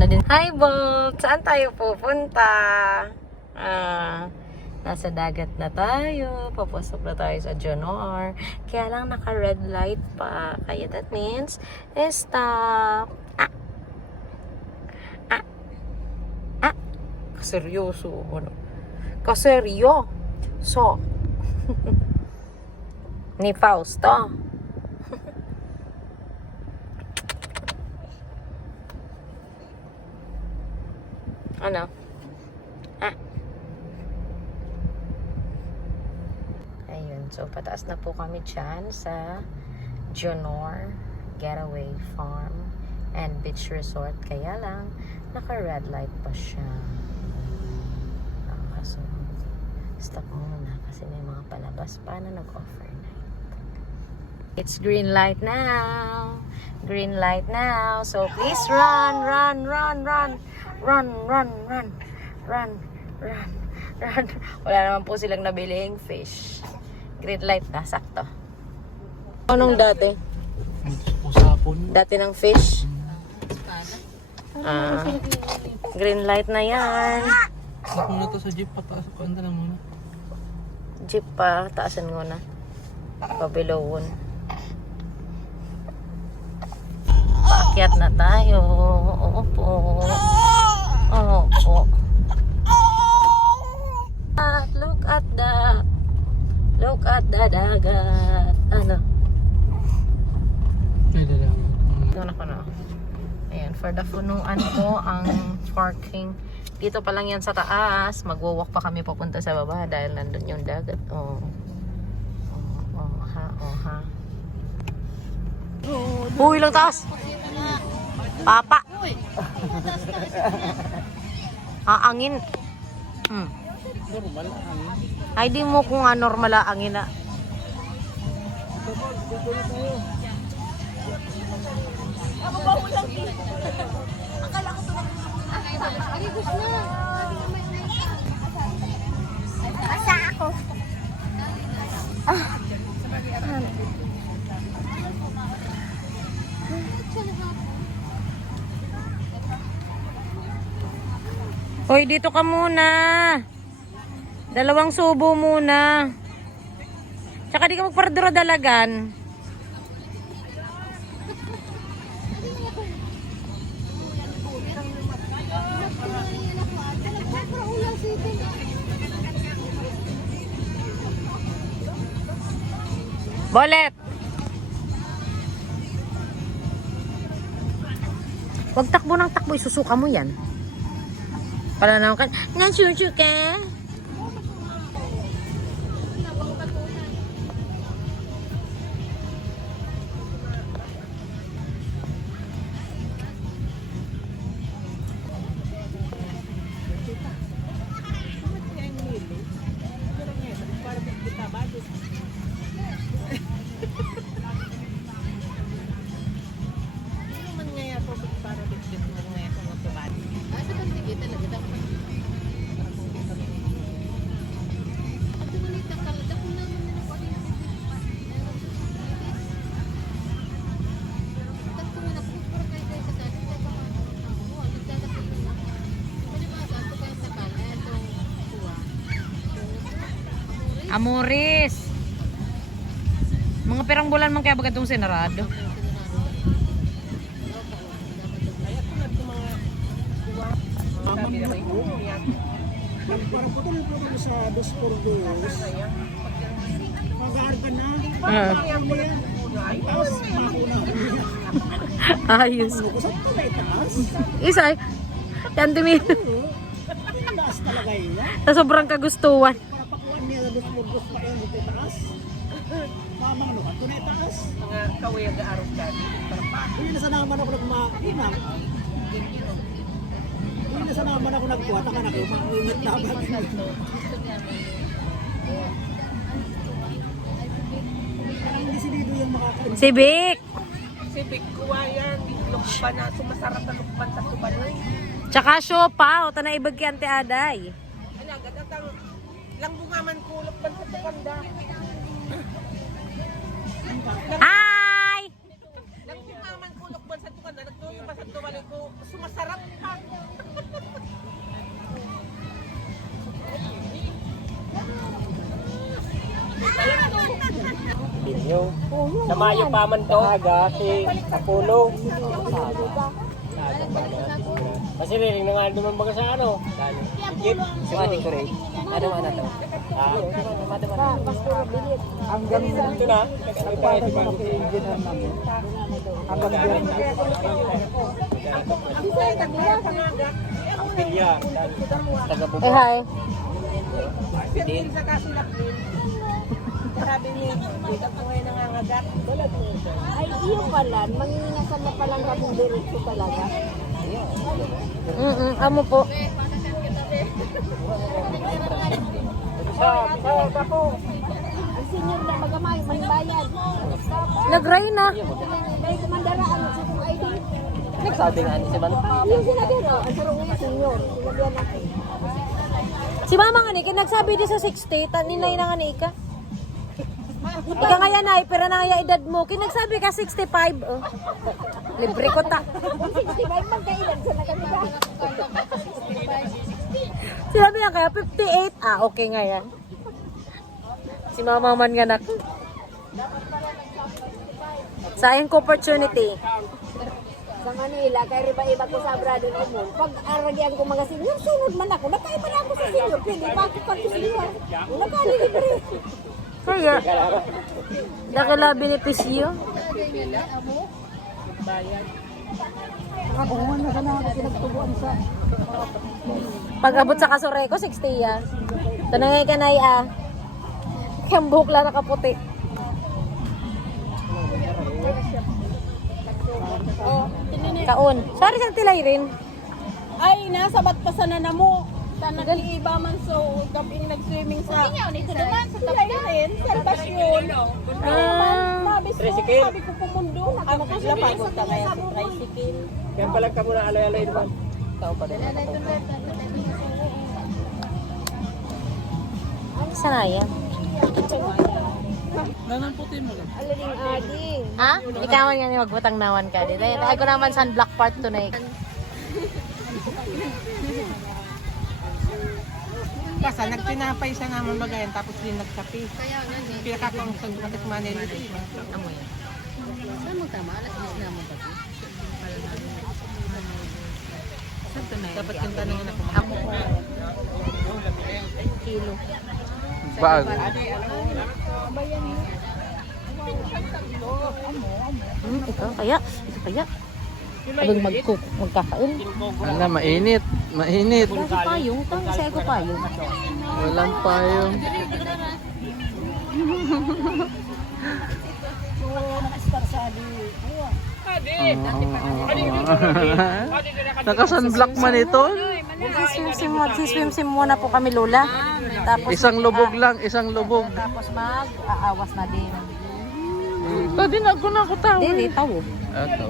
na din. Hi, Bob! Saan tayo pupunta? Nasa dagat na tayo. Papasok na tayo sa Jonor. Kaya lang naka-red light pa. Kaya that means, stop. Seryoso. Ano? Kaseryo. So. Ni Fausto. Ano? Ayun. So, pataas na po kami dyan sa Jonor Getaway Farm and Beach Resort. Kaya lang, naka-red light pa siya. So, stop muna kasi may mga palabas pa na nag-overnight. It's green light now. Green light now. So, please run, run, run, run. Run, run, run. Run, run, run. Wala naman po silang nabiling fish. Green light na, sakto. Anong dati? Usapon. Dati ng fish? Green light na yan. Ako muna to sa jeep, pataas ko. Anda lang muna. Jeep pa, taasan ko na. Pabilawon. Akyat na tayo. Opo. Opo. Look at the dagat. Ano? Ay, dala. Doon ako na. Ayan, for the punuan ko ang parking. Dito pa lang yan sa taas. Magwawalk pa kami papunta sa baba dahil nandun yung dagat. Oh, ha. Uy, lang taas! Papa! Angin. Normal ang. Ay, di mo kung normal angin na. Basa ako. Hoy, dito ka muna. 2 subo muna. Tsaka di ka magparadura dalagan. Bolet! Huwag takbo ng takbo, isusuka mo yan. Para naman ka, nasusu ka? Amoris. Mga perang bulan man kaya baga itong sinarado. Parang putol yung sa 2x2. Mag-aarban na. Tapos, makuna. Ayos. Saan ito may taas? Isa, yan dumi. Taas talaga yun. Sa sobrang kagustuhan. Papakuan niya na 2x2 pa yun dito taas. Mamang ano, ito na taas. Mga kaway ang gaarong dati. Hindi na sana naman ako nagmakinang. Hindi na sana naman ako nagkuha. Taka na ko, makunit dapat. Hindi si Dido yung makakain. Si Vic. Si Big Kuwa yan. Lukban na. Sumasarap na lukban sa tuban. Tsaka siopaw. Tanay ibag kay Ante Aday. Ano, gadatang lang bungaman ko lukban sa tuban da. Hi! Lang bungaman ko lukban sa tukan na nagtuloy pa sa tuwalay ko, sumasarap pa. Binyo. Sa Mayo pa man to. Aga, si Apollo. Kasi rinig na nga naman baga sa ano. Higit. Si Mating Kuray. Ano to? Hanggang Ito na. nagpapalad na ako sa engineer namin. Hanggang Biyernes. Ang pilya. Taga-bubo. Eh, hi. Bidin. Sa kasilapin, sabi niya, dito po ngayon nangangagat. Ay, iyo pala. Mangingasal na palang kamong diretso talaga. Amo po. Ang senior na magamay, manbayad. Nag-ray na. May kumandaraan sa kong ID. Nagsabi nga ni si Man. Yung sinabi no, ang sarong ngayon, senior. Sinabihan natin. Si mama nga ni, nagsabi di sa 60, taninay na nga ni Ika. Ika nga yan ay, pero na nga edad mo. Kinagsabi ka 65. Oh. Libre ko ta. Ang 65 man kailan sa nakaliga. Sinabi niya kaya 58. Ah, okay nga yan. Si mama man nga nak. Sayang ko opportunity. Sa Manila, kaya rin ba iba ko sa Abrado Limon. Pag aragyan ko mga senior, sunod man ako. Nakaiba na ako sa senior. Pwede pa ako pag senior. Nakalibre. Kaya, nakalabi ni Pisio. Ako man na ako pinagtubuan sa Pag abot sa kasore ko, 60 yan. Tanangay ka na ah. Kambuk lang nakaputi. Kaon. Sorry siyang tilay rin. Ay, nasa batpasan na mo. Nag-iiba man so gabing nag-swimming sa nito naman sa tapirin, sa basyon. Ah, Tricycle. Sabi ko pumundo, nakapagpapagod ka kaya sa tricycle. Kaya pala ka muna alay-alay naman. Tao pa din. sanaya. Alaling adi. Ha? Ikaw man nga magbutang nawan ka. Dito. Ay ko naman sunblock part to na Basta nagtinapay siya naman bagayan tapos din nagkape. Pinakakang sa Bukatis Manila. Amoy. Dapat yung tanong na Amo ko. Kilo. Bag. Ikaw kaya? Ikaw kaya? Abang magkakain. Ala, mainit. Mainit. Kasi payong. Tang isa ko payong. Walang payong. Naka-sunblock man ito. Swim muna po kami, Lola. Tapos Isang lubog lang, isang lubog. tapos mag-aawas na din. Tadi na ako tao. Dili, tawo. Ito.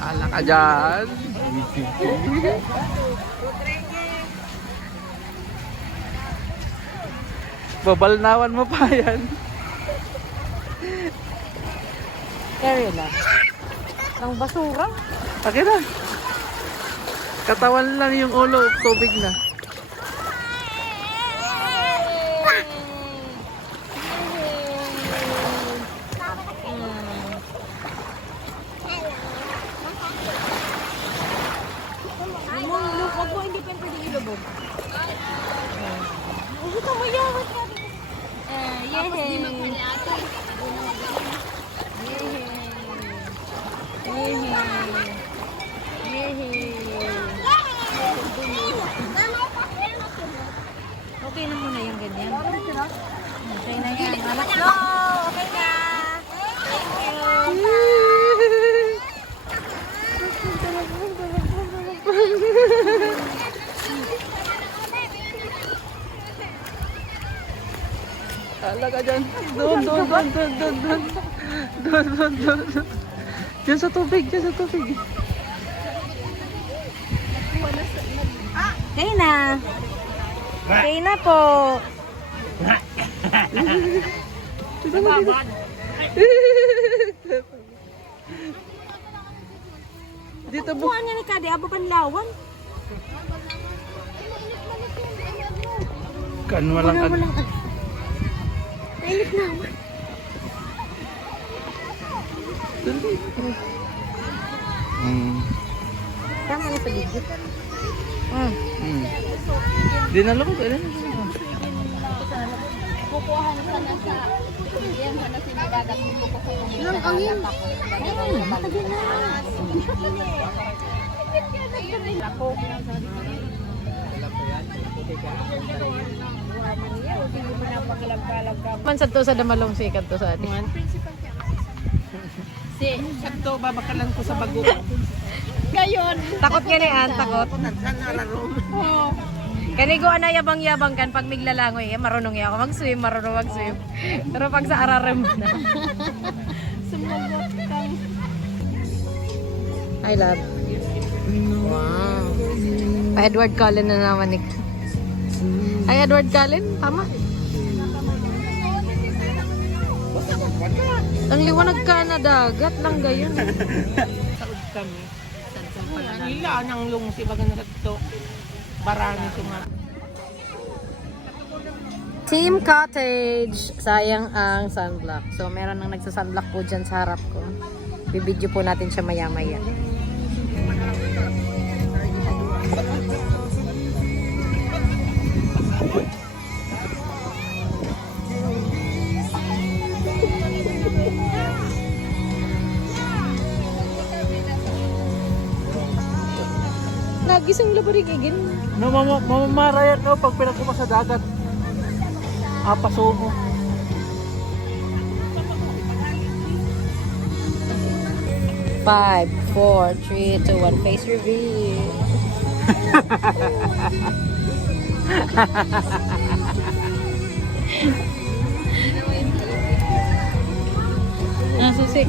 Ala ka dyan. Babalnawan mo pa yan. Carry lang. Ang basura. Akin na. Katawan lang yung ulo, tubig na. Huwag mo, hindi pa pwede ilubog. Huwag ka mayawat ka. Okay na muna yung ganyan. Okay na yan. Anak ko, okay na. Thank you. Ala ka dyan. Doon. Diyan sa tubig, Okay na. Okay na po. Dito bu. Buwan niya ni Kade, abo panlawan. Kan walang Nailit naman. Tama na sa digit. Dinalo ko. Kukuha na sana sa yan sana sinigagat ko ko sa nang angin. Matagal na. Ako. Man sa to sa damalong sikat to sa atin. Sakto, babakalan ko sa bago. Gayon. Takot nga ni An, takot. Nanararom. Kani ko ana yabang-yabang kan pag miglalangoy, marunong ya ako mag-swim, marunong mag-swim. Pero pag sa ararem na. Sumugot kang. I love. Wow. Pa Edward Cullen na naman ni. Ay Edward Cullen, tama. Ang liwanag ka na dagat lang gayon. Saud kami. Nila nang yung si baga na to. Barani suma. Team Cottage. Sayang ang sunblock. So meron nang nagsa-sunblock po dyan sa harap ko. Bibidyo po natin siya maya-maya. Nagising labarig igin. No, mamamarayat no pag pinagkupa sa dagat. Apaso mo. Five, 4, 3, 2, 1. Face reveal. Susik.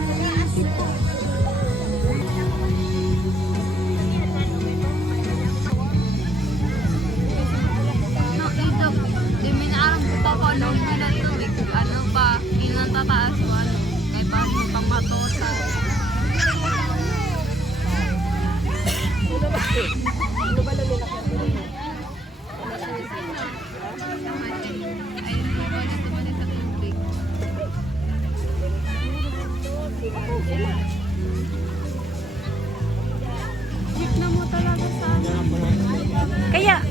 Kaya,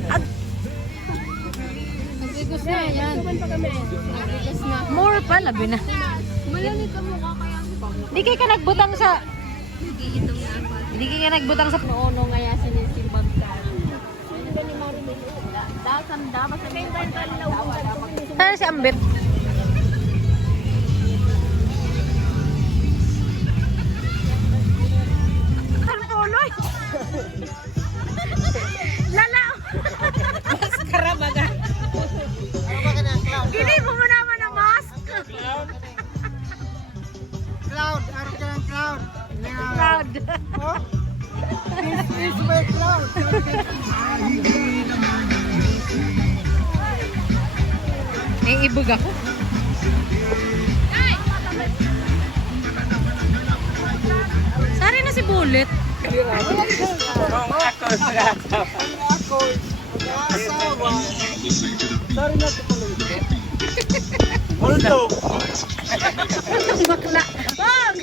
Nagigos na yan. Nagigos na. more pa, labi na. Malanit ang mukha kaya. Di kayo ka nagbutang sa... Nag-iitong na ako. Di kayo ka nagbutang sa... Noono nga yan sinisimbag ka. Ano ba ni Marimel? Dasan da. Basta may talilaw. Ano si Ambit? Karpoloy! Lala! Maskara baga. Gini mo mo naman ang mask! Cloud, araw ka ng cloud. Proud! This way cloud. Iibog ako. Sari na si Bullet. Sorry na to pala. Multo. Ang bakla. Wag!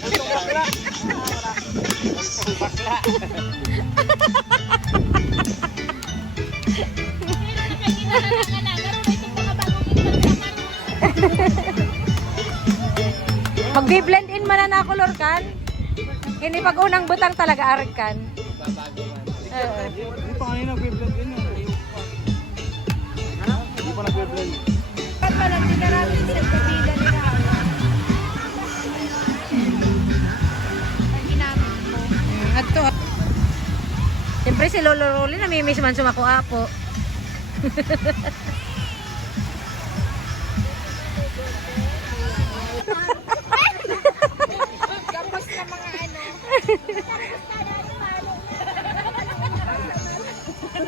Magbi-blend in man na color kan. Kini pag unang butang talaga arag kan. Oo. Hindi pa kanina nag-blend in. Hindi pa nag-blend. Adto. Siyempre si Lolo Rolly namimiss man sumako apo. Kapos na mga ano.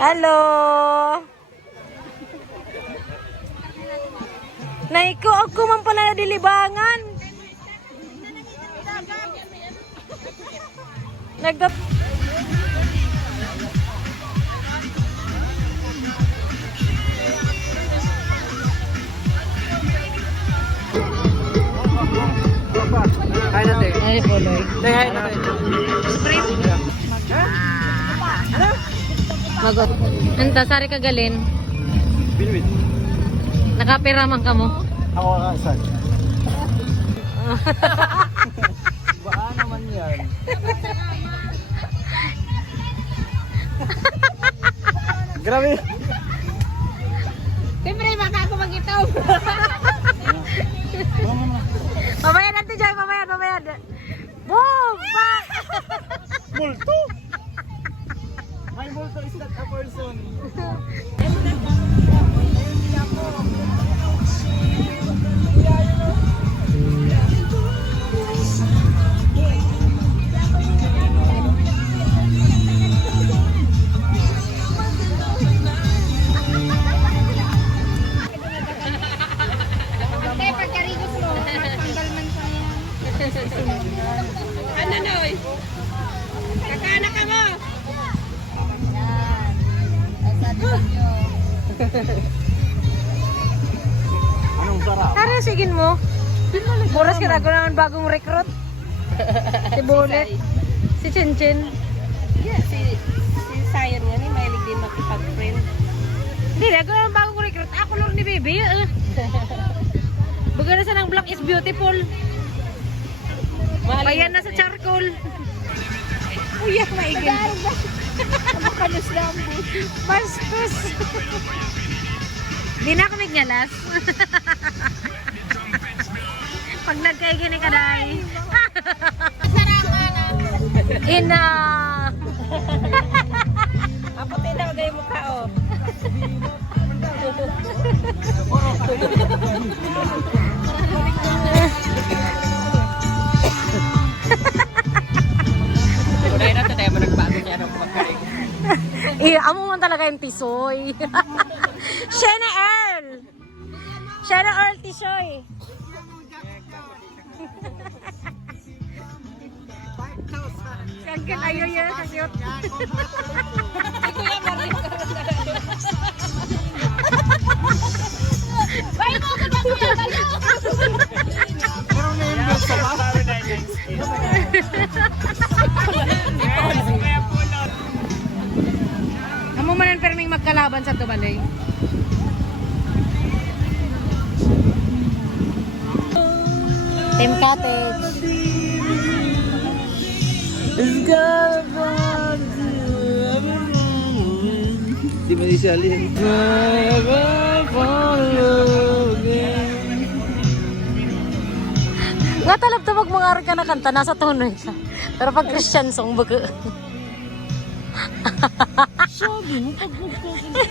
Hello. Naiko ako man pala na dilibangan. Nagdat... Kaya natin. Ay, puloy. Kaya natin. Magot. Anta, sari ka galin. Bilwit. Nakapiraman ka mo. Ako saan? Baka naman yan. Grabe. Siyempre, baka ako mag-itaw. Mamaya natin dyan, mamaya. Boom! Bang! Multo! My multo is not a person. Kaya pagkarigos mo, panggal man sa Ano na, oy? Kakana ka mo! Anong sarap? Tara, sigin mo. Buras ka na ng bagong recruit. Si Bullet. Si Chinchin. Yeah, si Sayon nga ni, mahilig din makipag-friend. Hindi, ako ng bagong recruit. Ako lord ni Baby. Baga na sa ng black is beautiful. Bayan na sa charcoal. Uy, maigil. makalos lang. Bastos. Di na ako nagnalas. Pag nagkaigin ka dahil. Ina. Apotin na magay mukha, oh. Dahil na tayo managbago niya ng pagkain. Amo man talaga yung tisoy. Shena Earl. Shena Earl tisoy. Kagkan ayo ya, kagyot. Bye mo, kagyan ko yan. Pero na-invest sa ba? Amo man ang perming magkalaban sa tubalay. Team Cottage. Di ba siya alin? Nga talab to pag mga ka na kanta, nasa tunoy ka. Pero pag Christian song, baga. Sabi mo, pag nagkakanta.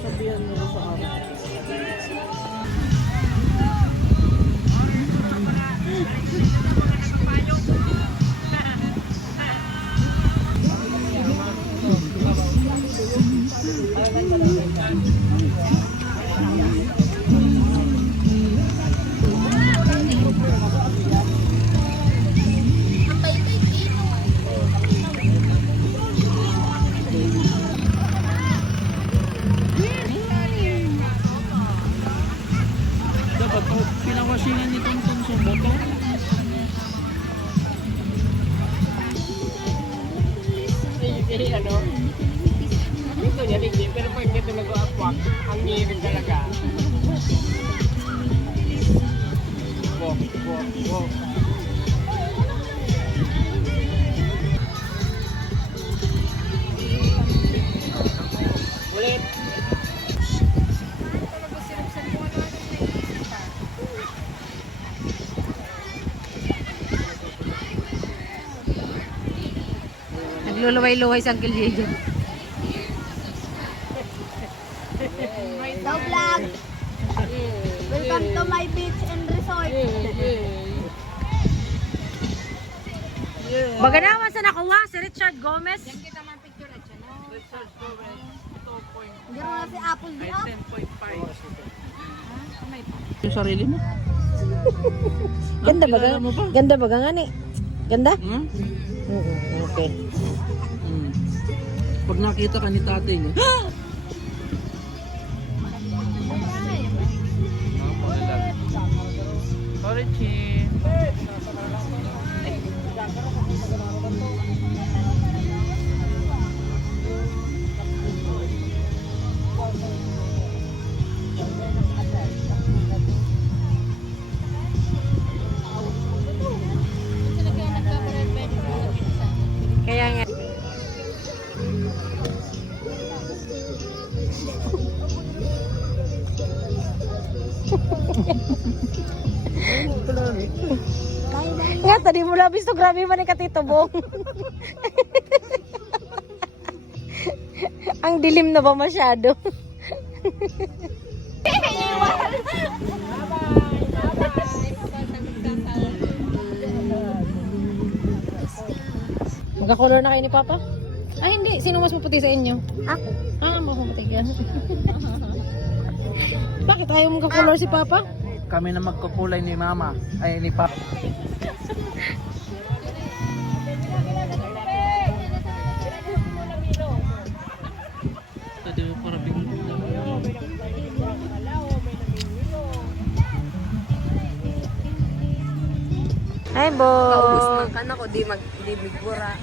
Sabihan mo sa akin. Dapat pinawasingan ni Tonton sa boto. Ano? Dito niya, hindi. Pero pag dito nag-aquac, ang ngirin talaga. Walk. Ulit. Nagluluway-luway sa Uncle Diego. Hello vlog. Welcome to my beach and resort. Baga naman sa nakuha si Richard Gomez. Kita man picture at siya, no? Hindi mo na si Apple di up. 10.5. Yung sarili mo? Ganda ba kilala mo ba? Ganda ba nga ni? Ganda? Hmm? Okay. Hmm. Pag nakita ka ni tatay niya, sorry, Chin. Kaya nga. Nga, tadi mo labis to. Grabe man yung katitubong. Ang dilim na ba masyado? Magka-color na kayo ni Papa? Ay, hindi. Sino mas maputi sa inyo? Ako. Ah, mas maputi ka. Bakit ayaw mong ka-color si Papa? Kami na magkukulay ni Mama. Ay, ni Papa. Tadi para bingung. Hi, Bo. Kaubos man ka na ko, di migbura.